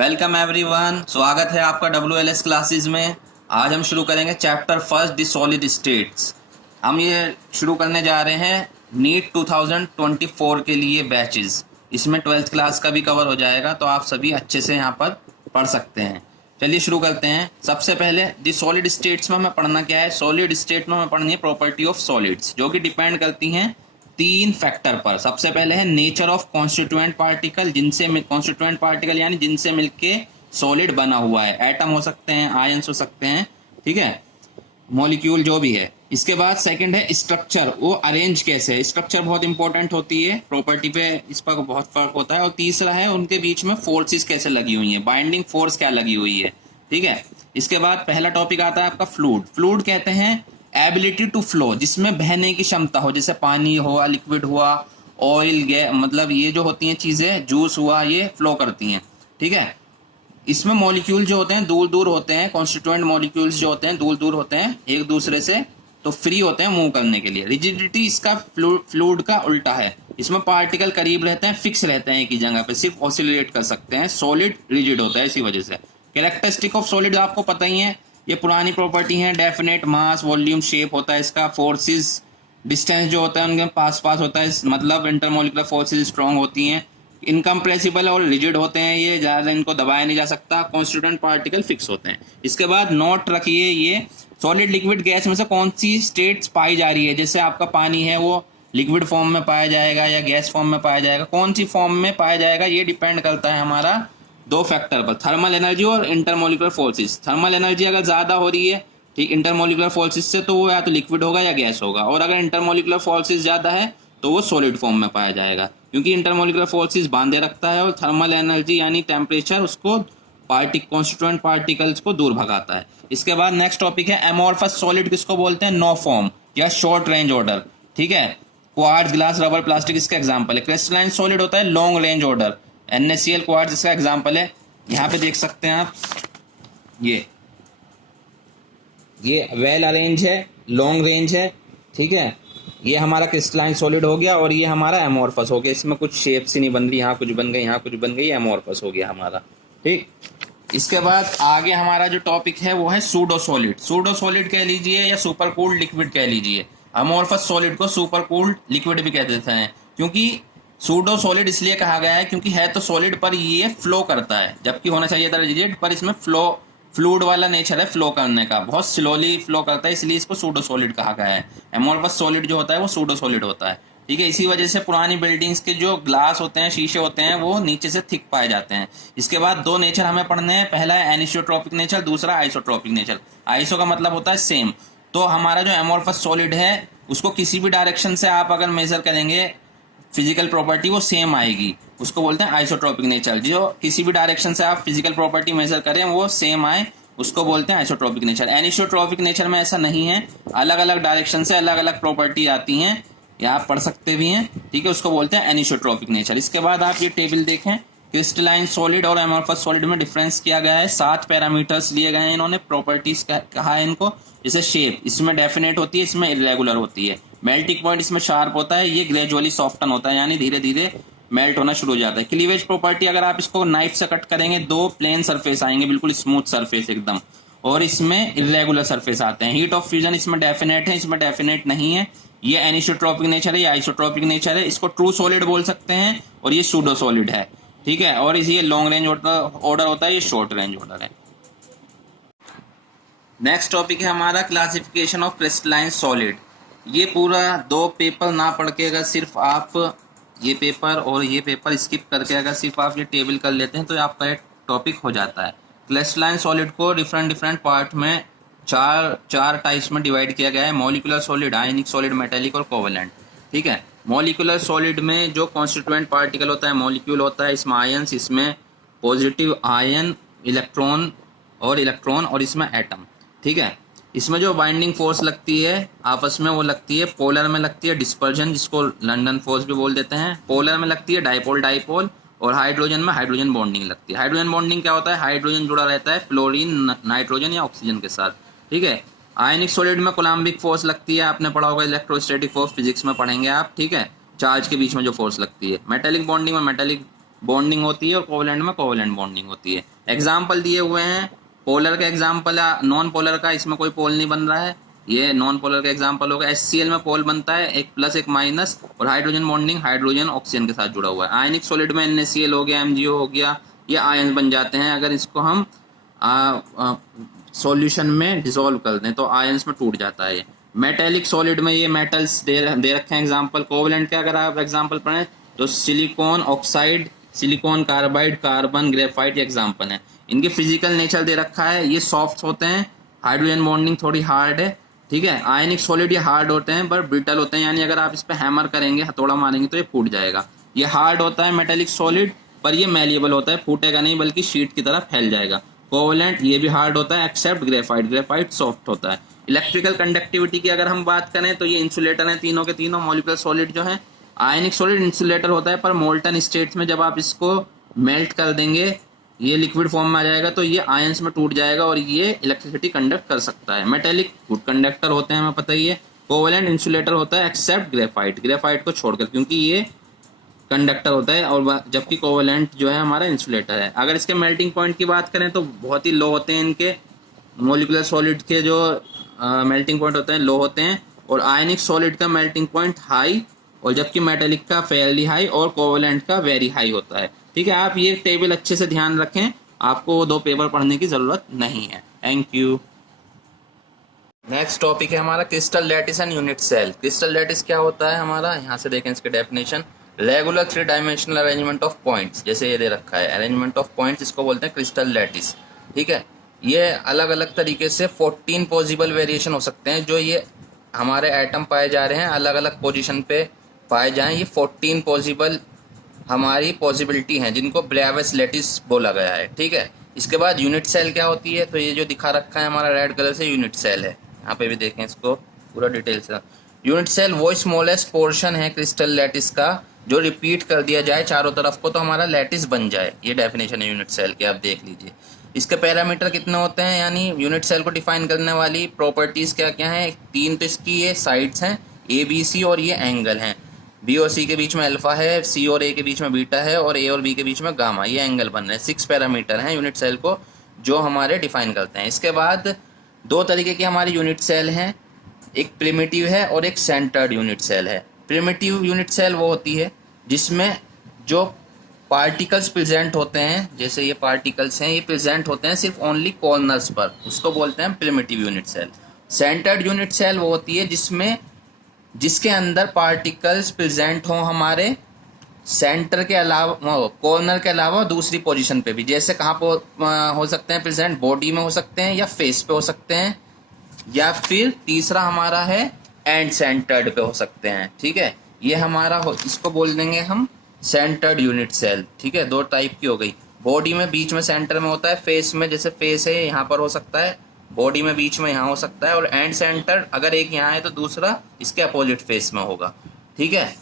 Welcome everyone, स्वागत है आपका WLS क्लासेस में। आज हम शुरू करेंगे chapter first the solid states. हम ये शुरू करने जा रहे हैं नीट 2024 के लिए बैचेस। इसमें 12th क्लास का भी कवर हो जाएगा, तो आप सभी अच्छे से यहाँ पर पढ़ सकते हैं। चलिए शुरू करते हैं। सबसे पहले द सॉलिड स्टेट्स में हमें पढ़ना क्या है। सॉलिड स्टेट में हमें पढ़नी है प्रॉपर्टी ऑफ सॉलिड्स, जो कि डिपेंड करती हैं तीन फैक्टर पर। सबसे पहले है nature of constituent particle, constituent particle यानी जिनसे मिलके सॉलिड बना हुआ है। एटम हो सकते हैं, आयंस हो सकते हैं, ठीक है, मॉलिक्यूल जो भी है। इसके बाद सेकंड है स्ट्रक्चर, वो अरेंज कैसे है। स्ट्रक्चर बहुत इंपॉर्टेंट होती है, प्रॉपर्टी पे इस पर बहुत फर्क होता है। और तीसरा है उनके बीच में फोर्सेस कैसे लगी हुई है, बाइंडिंग फोर्स क्या लगी हुई है, ठीक है। इसके बाद पहला टॉपिक आता है आपका फ्लूइड। फ्लूइड कहते हैं एबिलिटी टू फ्लो, जिसमें बहने की क्षमता हो, जैसे पानी हुआ, लिक्विड हुआ, ऑयल, गैस, मतलब ये जो होती हैं चीजें, जूस हुआ, ये फ्लो करती हैं, ठीक है। इसमें मॉलिक्यूल जो होते हैं दूर दूर होते हैं, कॉन्स्टिट्यूएंट मॉलिक्यूल्स जो होते हैं दूर दूर होते हैं एक दूसरे से, तो फ्री होते हैं मूव करने के लिए। रिजिडिटी इसका फ्लूइड का उल्टा है। इसमें पार्टिकल करीब रहते हैं, फिक्स रहते हैं एक ही जगह पे, सिर्फ ऑसिलेट कर सकते हैं। सॉलिड रिजिड होता है इसी वजह से। कैरेक्टरिस्टिक ऑफ सॉलिड आपको पता ही है, ये पुरानी प्रॉपर्टी है। डेफिनेट मास, वॉल्यूम, शेप होता है इसका। फोर्सेस, डिस्टेंस जो होता है उनके पास पास होता है, मतलब इंटरमोलिकुलर फोर्सेस स्ट्रांग होती हैं। इनकम्प्रेसिबल और रिजिड होते हैं, ये ज़्यादा इनको दबाया नहीं जा सकता। कॉन्स्टिट्यूएंट पार्टिकल फिक्स होते हैं। इसके बाद नोट रखिए, ये सॉलिड लिक्विड गैस में से कौन सी स्टेट्स पाई जा रही है। जैसे आपका पानी है, वो लिक्विड फॉर्म में पाया जाएगा या गैस फॉर्म में पाया जाएगा, कौन सी फॉर्म में पाया जाएगा, ये डिपेंड करता है हमारा दो फैक्टर पर, थर्मल एनर्जी और इंटरमोलिकुलर फोर्सेस। थर्मल एनर्जी अगर ज़्यादा हो रही है, ठीक, इंटरमोलिकुलर फोर्सेस से, तो वो या तो लिक्विड होगा या गैस होगा। और अगर इंटरमोलिकुलर फोर्सेस ज़्यादा है तो वो सॉलिड फॉर्म में पाया जाएगा, क्योंकि इंटरमोलिकुलर फोर्सेस बांधे रखता है और थर्मल एनर्जी यानी टेम्परेचर उसको कॉन्स्टिट्यूएंट पार्टिकल्स को दूर भगाता है। इसके बाद नेक्स्ट टॉपिक है एमोर्फस सॉलिड, किसको बोलते हैं, नो फॉर्म या शॉर्ट रेंज ऑर्डर, ठीक है। क्वार्ट्ज, ग्लास, रबर, प्लास्टिक इसका एग्जाम्पल है। क्रिस्टलाइन सॉलिड होता है long range order, NaCl, quartz इसका एग्जाम्पल है। यहाँ पे देख सकते हैं आप, ये वेल अरेंज है, लॉन्ग रेंज है, ठीक है। ये हमारा क्रिस्टलाइन सॉलिड हो गया और ये हमारा एमोर्फस हो गया। इसमें कुछ शेप सी नहीं बन रही, यहाँ कुछ बन गई, यहाँ कुछ बन गई, एमोर्फस हो गया हमारा, ठीक। इसके बाद आगे हमारा जो टॉपिक है वो है सूडो सॉलिड। सूडो सॉलिड कह लीजिए या सुपर कूल्ड लिक्विड कह लीजिए। अमोर्फस सॉलिड को सुपर कूल्ड लिक्विड भी कह देते हैं, क्योंकि सूडो सॉलिड इसलिए कहा गया है क्योंकि है तो सॉलिड पर ये फ्लो करता है, जबकि होना चाहिए था रिजिड, पर इसमें फ्लूइड वाला नेचर है फ्लो करने का, बहुत स्लोली फ्लो करता है, इसलिए इसको सूडो सॉलिड कहा गया है। एमोर्फस सॉलिड जो होता है वो सूडो सॉलिड होता है, ठीक है। इसी वजह से पुरानी बिल्डिंग्स के जो ग्लास होते हैं, शीशे होते हैं, वो नीचे से थिक पाए जाते हैं। इसके बाद दो नेचर हमें पढ़ने हैं, पहला है एनिसोट्रोपिक नेचर, दूसरा आइसोट्रोपिक नेचर। आइसो का मतलब होता है सेम। तो हमारा जो एमोर्फस सॉलिड है उसको किसी भी डायरेक्शन से आप अगर मेजर करेंगे, फिजिकल प्रॉपर्टी वो सेम आएगी, उसको बोलते हैं आइसोट्रोपिक नेचर। जो किसी भी डायरेक्शन से आप फिजिकल प्रॉपर्टी मेजर करें वो सेम आए, उसको बोलते हैं आइसोट्रोपिक नेचर। एनिसोट्रोपिक नेचर में ऐसा नहीं है, अलग अलग डायरेक्शन से अलग अलग प्रॉपर्टी आती हैं, या आप पढ़ सकते भी हैं, ठीक है, उसको बोलते हैं एनिसोट्रोपिक नेचर। इसके बाद आप ये टेबल देखें, क्रिस्टलाइन सॉलिड और एमोर्फस सॉलिड में डिफरेंस किया गया है। 7 पैरामीटर्स लिए गए हैं, इन्होंने प्रॉपर्टीज कहा है इनको। जैसे शेप, इसमें डेफिनेट होती है, इसमें इरेगुलर होती है। मेल्टिंग पॉइंट इसमें शार्प होता है, ये ग्रेजुअली सॉफ्टन होता है, यानी धीरे धीरे मेल्ट होना शुरू हो जाता है। क्लीवेज प्रॉपर्टी, अगर आप इसको नाइफ से कट करेंगे, दो प्लेन सरफेस आएंगे, बिल्कुल स्मूथ सरफेस एकदम, और इसमें इरेगुलर सरफेस आते हैं। हीट ऑफ फ्यूजन इसमें डेफिनेट है, इसमें डेफिनेट नहीं है। ये एनिसोट्रोपिक नेचर है, ये आइसोट्रोपिक नेचर है। इसको ट्रू सॉलिड बोल सकते हैं और ये सूडो सॉलिड है, ठीक है। और ये लॉन्ग रेंज ऑर्डर होता है, ये शॉर्ट रेंज ऑर्डर है। नेक्स्ट टॉपिक है हमारा क्लासिफिकेशन ऑफ क्रिस्टलाइन सॉलिड। ये पूरा 2 पेपर ना पढ़ के, अगर सिर्फ आप ये पेपर और ये पेपर स्किप करके अगर सिर्फ आप ये टेबल कर लेते हैं तो आपका एक टॉपिक हो जाता है। क्रिस्टलाइन सॉलिड को डिफरेंट पार्ट में चार टाइप्स में डिवाइड किया गया है। मॉलिक्यूलर सॉलिड, आयनिक सॉलिड, मेटेलिक और कोवेलेंट, ठीक है। मॉलिक्यूलर सॉलिड में जो कॉन्स्टिट्यूएंट पार्टिकल होता है, मॉलिक्यूल होता है, इसमें आयंस, इसमें पॉजिटिव आयन, इलेक्ट्रॉन और इसमें एटम, ठीक है। इसमें जो बाइंडिंग फोर्स लगती है आपस में, वो लगती है पोलर में लगती है डिस्पर्जन, जिसको लंडन फोर्स भी बोल देते हैं। पोलर में लगती है डाइपोल, और हाइड्रोजन में हाइड्रोजन बॉन्डिंग लगती है। हाइड्रोजन बॉन्डिंग क्या होता है, हाइड्रोजन जुड़ा रहता है फ्लोरीन, नाइट्रोजन या ऑक्सीजन के साथ, ठीक है। आयनिक सॉलिड में कोलम्बिक फोर्स लगती है, आपने पढ़ा होगा इलेक्ट्रोस्टैटिक फोर्स, फिजिक्स में पढ़ेंगे आप, ठीक है, चार्ज के बीच में जो फोर्स लगती है। मेटेलिक बॉन्डिंग में मेटेलिक बॉन्डिंग होती है और कोवलेंट में कोवलेंट बॉन्डिंग होती है। एग्जाम्पल दिए हुए हैं, पोलर का एग्जाम्पल है, नॉन पोलर का इसमें कोई पोल नहीं बन रहा है, ये नॉन पोलर का एग्जाम्पल होगा। HCl में पोल बनता है, एक प्लस एक माइनस, और हाइड्रोजन बॉन्डिंग हाइड्रोजन ऑक्सीजन के साथ जुड़ा हुआ है। आयनिक सॉलिड में NaCl हो गया, MgO हो गया, ये आयन बन जाते हैं। अगर इसको हम सॉल्यूशन में डिसॉल्व कर दें तो आयंस में टूट जाता है। मेटेलिक सॉलिड में ये मेटल्स दे रखे हैं एग्जाम्पल। कोवलेंट के अगर आप एग्जाम्पल पढ़ें तो silicon oxide, silicon carbide, carbon, graphite ये एग्जाम्पल हैं। इनके फिजिकल नेचर दे रखा है, ये सॉफ्ट होते हैं, हाइड्रोजन बॉन्डिंग थोड़ी हार्ड है, ठीक है। आयनिक सॉलिड ये हार्ड होते हैं पर ब्रिटल होते हैं, यानी अगर आप इस पर हैमर करेंगे, हथौड़ा मारेंगे तो ये फूट जाएगा। ये हार्ड होता है मेटेलिक सॉलिड, पर ये मैलिएबल होता है, फूटेगा नहीं बल्कि शीट की तरह फैल जाएगा। कोवलेंट ये भी हार्ड होता है एक्सेप्ट ग्रेफाइट, ग्रेफाइट सॉफ्ट होता है। इलेक्ट्रिकल कंडक्टिविटी की अगर हम बात करें तो ये इंसुलेटर हैं तीनों के तीनों। मॉलिक्यूलर सॉलिड जो है, आयनिक सॉलिड इंसुलेटर होता है पर मोल्टन स्टेट्स में जब आप इसको मेल्ट कर देंगे, ये लिक्विड फॉर्म में आ जाएगा तो ये आयंस में टूट जाएगा और ये इलेक्ट्रिसिटी कंडक्ट कर सकता है। मेटेलिक गुड कंडक्टर होते हैं, हमें पता ही है। कोवलेंट इंसुलेटर होता है एक्सेप्ट ग्रेफाइट, ग्रेफाइट को छोड़कर, क्योंकि ये कंडक्टर होता है और जबकि कोवलेंट जो है हमारा इंसुलेटर है। अगर इसके मेल्टिंग पॉइंट की बात करें तो बहुत ही लो होते हैं इनके, मॉलिक्यूलर सॉलिड के जो मेल्टिंग पॉइंट होते हैं लो होते हैं, और आयनिक सॉलिड का मेल्टिंग पॉइंट हाई, और जबकि मेटेलिक का फेयरली हाई और कोवलेंट का वेरी हाई होता है। ठीक है, आप ये टेबल अच्छे से ध्यान रखें, आपको 2 पेपर पढ़ने की जरूरत नहीं है। Thank you. नेक्स्ट टॉपिक है हमारा crystal lattice and unit cell. Crystal lattice क्या होता है हमारा, यहाँ से देखें इसके definition. Regular 3 dimensional arrangement of points, जैसे ये दे रखा है अरेंजमेंट ऑफ पॉइंट्स, इसको बोलते हैं क्रिस्टल लैटिस। ठीक है, ये अलग अलग तरीके से 14 पॉसिबल वेरिएशन हो सकते हैं। जो ये हमारे एटम पाए जा रहे हैं अलग अलग पोजीशन पे पाए जाएं, ये 14 पॉसिबल हमारी पॉसिबिलिटी हैं जिनको ब्रेविस लैटिस बोला गया है। ठीक है, इसके बाद यूनिट सेल क्या होती है, तो ये जो दिखा रखा है हमारा रेड कलर से यूनिट सेल है। यहाँ पे भी देखें इसको पूरा डिटेल से। यूनिट सेल वो स्मॉलेस्ट पोर्शन है क्रिस्टल लैटिस का जो रिपीट कर दिया जाए चारों तरफ को तो हमारा लैटिस बन जाए। ये डेफिनेशन है यूनिट सेल की, आप देख लीजिए। इसके पैरामीटर कितने होते हैं, यानी यूनिट सेल को डिफाइन करने वाली प्रॉपर्टीज क्या क्या हैं। 3 तो इसकी ये साइड्स हैं ABC, और ये एंगल हैं। B और C के बीच में अल्फा है, C और A के बीच में बीटा है, और A और B के बीच में गामा। ये एंगल बन रहे हैं। 6 पैरामीटर हैं यूनिट सेल को जो हमारे डिफाइन करते हैं। इसके बाद 2 तरीके की हमारी यूनिट सेल हैं, एक प्रिमिटिव है और एक सेंटर्ड यूनिट सेल है। प्रिमिटिव यूनिट सेल वो होती है जिसमें जो पार्टिकल्स प्रेजेंट होते हैं, जैसे ये पार्टिकल्स हैं, ये प्रेजेंट होते हैं सिर्फ ओनली कॉर्नर्स पर, उसको बोलते हैं primitive unit cell. Centered unit cell वो होती है जिसके अंदर पार्टिकल्स प्रेजेंट हों हमारे सेंटर के अलावा, कॉर्नर के अलावा दूसरी पोजीशन पे भी। जैसे कहाँ पर हो सकते हैं प्रेजेंट, बॉडी में हो सकते हैं या फेस पे हो सकते हैं, या फिर तीसरा हमारा है एंड सेंटर्ड पे हो सकते हैं। ठीक है, ये हमारा इसको बोल देंगे हम सेंटर्ड यूनिट सेल। ठीक है, 2 टाइप की हो गई। बॉडी में बीच में सेंटर में होता है, फेस में जैसे फेस है यहाँ पर हो सकता है, बॉडी में बीच में यहाँ हो सकता है, और एंड सेंटर अगर एक यहाँ है तो दूसरा इसके अपोजिट फेस में होगा। ठीक है,